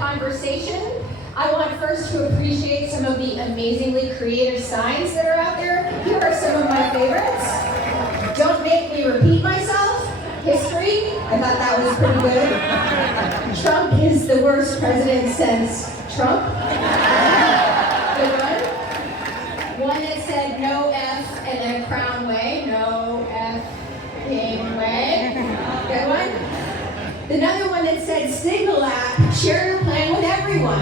conversation, I want first to appreciate some of the amazingly creative signs that are out there. Here are some of my favorites. Don't make me repeat myself. History, I thought that was pretty good. Trump is the worst president since Trump. Good one. One that said no F and then a crown way. No F-ing way. Good one. Another one that said signal app, share your plan with everyone.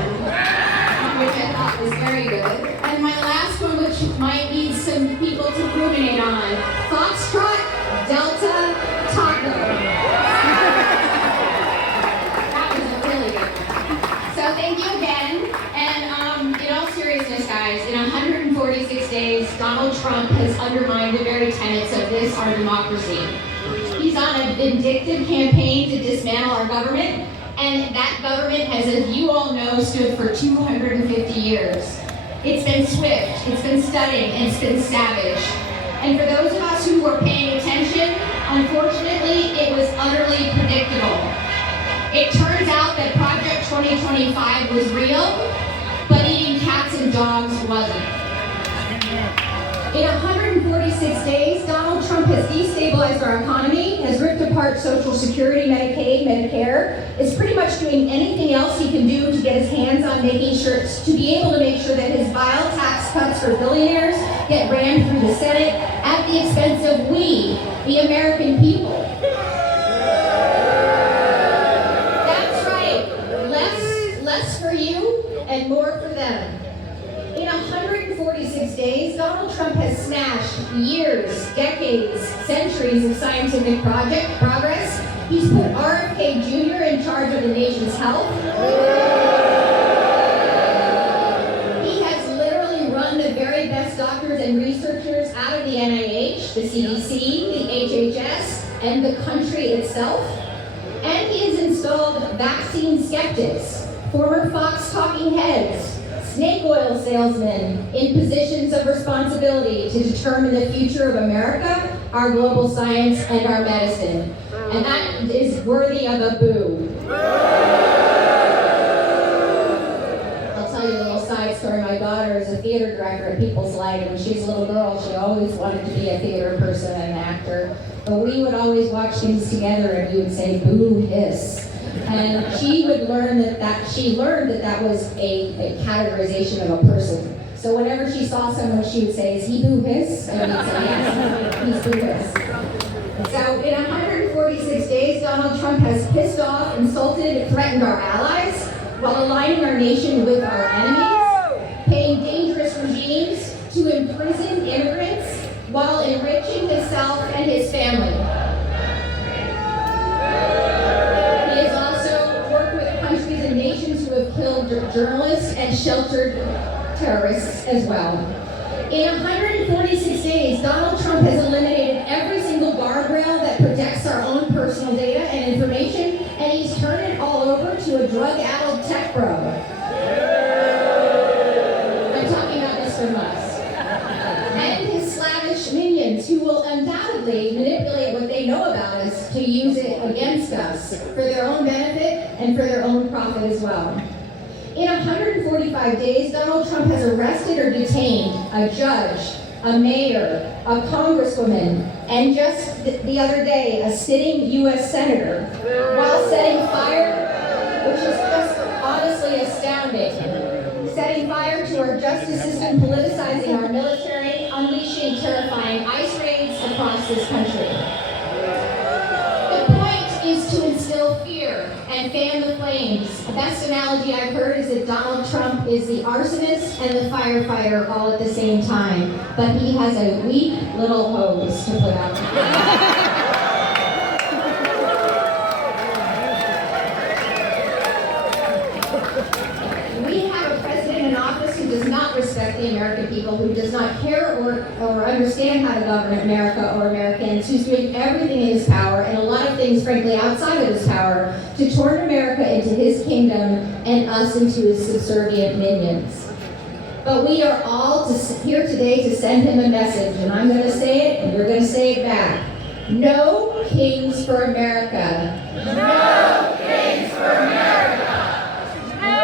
Which I thought was very good. And my last one, which might need some people to ruminate on. Foxtrot, Delta, Taco. That was a really good one. So thank you again. And in all seriousness, guys, in 146 days, Donald Trump has undermined the very tenets of this, our democracy. He's on a vindictive campaign to dismantle our government, and that government has, as you all know, stood for 250 years. It's been swift, it's been stunning, and it's been savage. And for those of us who were paying attention, unfortunately, it was utterly predictable. It turns out that Project 2025 was real, but eating cats and dogs wasn't. In 146 days, Donald Trump has destabilized our economy, has ripped apart Social Security, Medicaid, Medicare, is pretty much doing anything else he can do to get his hands on making sure, to be able to make sure that his vile tax cuts for billionaires get rammed through the Senate at the expense of we, the American people. That's right, less for you and more for them. In 146 days, Donald Trump has smashed years, decades, centuries of scientific progress. He's put RFK Jr. in charge of the nation's health. He has literally run the very best doctors and researchers out of the NIH, the CDC, the HHS, and the country itself. And he has installed vaccine skeptics, former Fox talking heads, snake oil salesmen in positions of responsibility to determine the future of America, our global science, and our medicine. And that is worthy of a boo. I'll tell you a little side story. My daughter is a theater director at People's Light, and when she was a little girl, she always wanted to be a theater person and an actor. But we would always watch things together, and we would say, boo, hiss. And she would learn she learned that was a categorization of a person. So whenever she saw someone, she would say, is he boo hiss? And we'd say, yes, he's boo hiss. So in 146 days, Donald Trump has pissed off, insulted, threatened our allies, while aligning our nation with our enemies, paying dangerous regimes to imprison immigrants, while enriching himself and his family. Killed journalists and sheltered terrorists as well. In 146 days, Donald Trump has eliminated every single guardrail that protects our own personal data and information, and he's turned it all over to a drug-addled tech bro. I'm talking about Mr. Musk. And his slavish minions, who will undoubtedly manipulate what they know about us to use it against us for their own benefit and for their own profit as well. In 145 days, Donald Trump has arrested or detained a judge, a mayor, a congresswoman, and just the other day, a sitting U.S. senator, while setting fire, which is just honestly astounding, setting fire to our justice system, politicizing our military, unleashing terrifying ICE raids across this country. The point is to instill fear and fan the flames. The best analogy I've heard is that Donald Trump is the arsonist and the firefighter all at the same time, but he has a weak little hose to put out. We have a president in office who does not respect the American people, who does not care or understand how to govern America or Americans, who's doing everything in his power, and a lot of things, frankly, outside of his power, to turn America into his kingdom and us into his subservient minions. But we are all here today to send him a message, and I'm going to say it, and you're going to say it back. No kings for America. No kings for America. No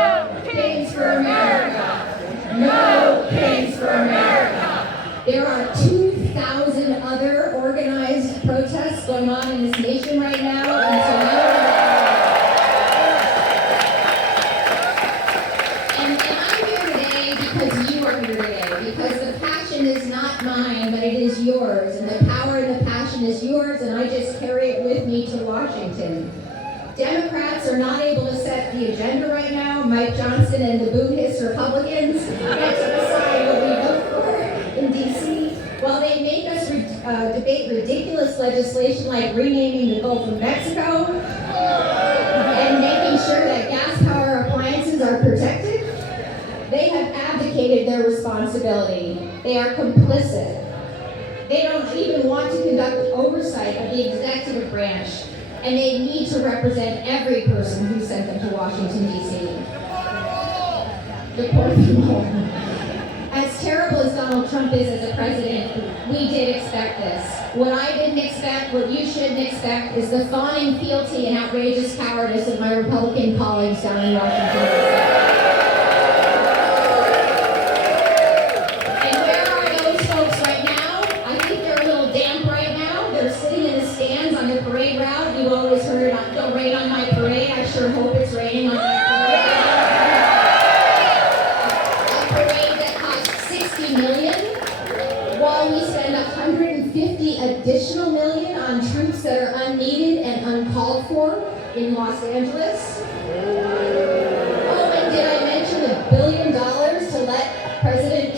mine, but it is yours, and the power and the passion is yours, and I just carry it with me to Washington. Democrats are not able to set the agenda right now. Mike Johnson and the Buddhist Republicans get to decide what we vote for in D.C. While they make us debate ridiculous legislation like renaming the Gulf of Mexico and making sure that gas power appliances are protected, they have abdicated their responsibility. They are complicit. They don't even want to conduct oversight of the executive branch, and they need to represent every person who sent them to Washington, D.C. The poor people. As terrible as Donald Trump is as a president, we did expect this. What I didn't expect, what you shouldn't expect, is the fawning fealty and outrageous cowardice of my Republican colleagues down in Washington, D.C. Parade route, you always heard, don't rain on my parade. I sure hope it's raining on my parade. A parade that cost $60 million, while we spend $150 additional million on troops that are unneeded and uncalled for in Los Angeles. Oh, and did I mention $1 billion to let President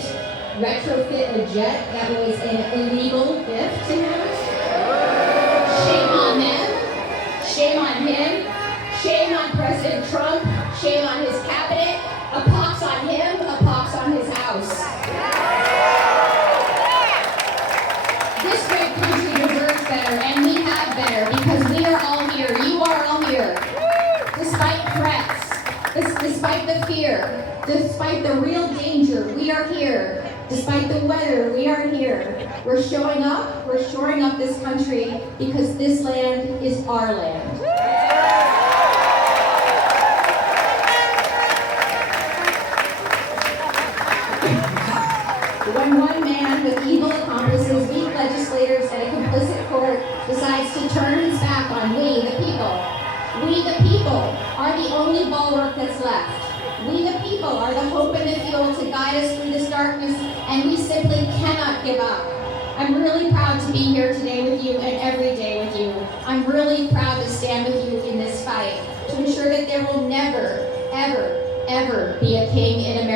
retrofit a jet that was an illegal gift to him? Shame on them, shame on him, shame on President Trump, shame on his cabinet, a pox on him, a pox on his house. This great country deserves better, and we have better, because we are all here, you are all here. Despite threats, despite the fear, despite the real danger, we are here. Despite the weather, we are here. We're showing up, we're shoring up this country because this land is our land. When one man with evil accomplices, weak legislators, and a complicit court decides to turn his back on we, the people are the only bulwark that's left. We the people are the hope and the fuel to guide us through this darkness, and we simply cannot give up. I'm really proud to be here today with you and every day with you. I'm really proud to stand with you in this fight to ensure that there will never, ever, ever be a king in America.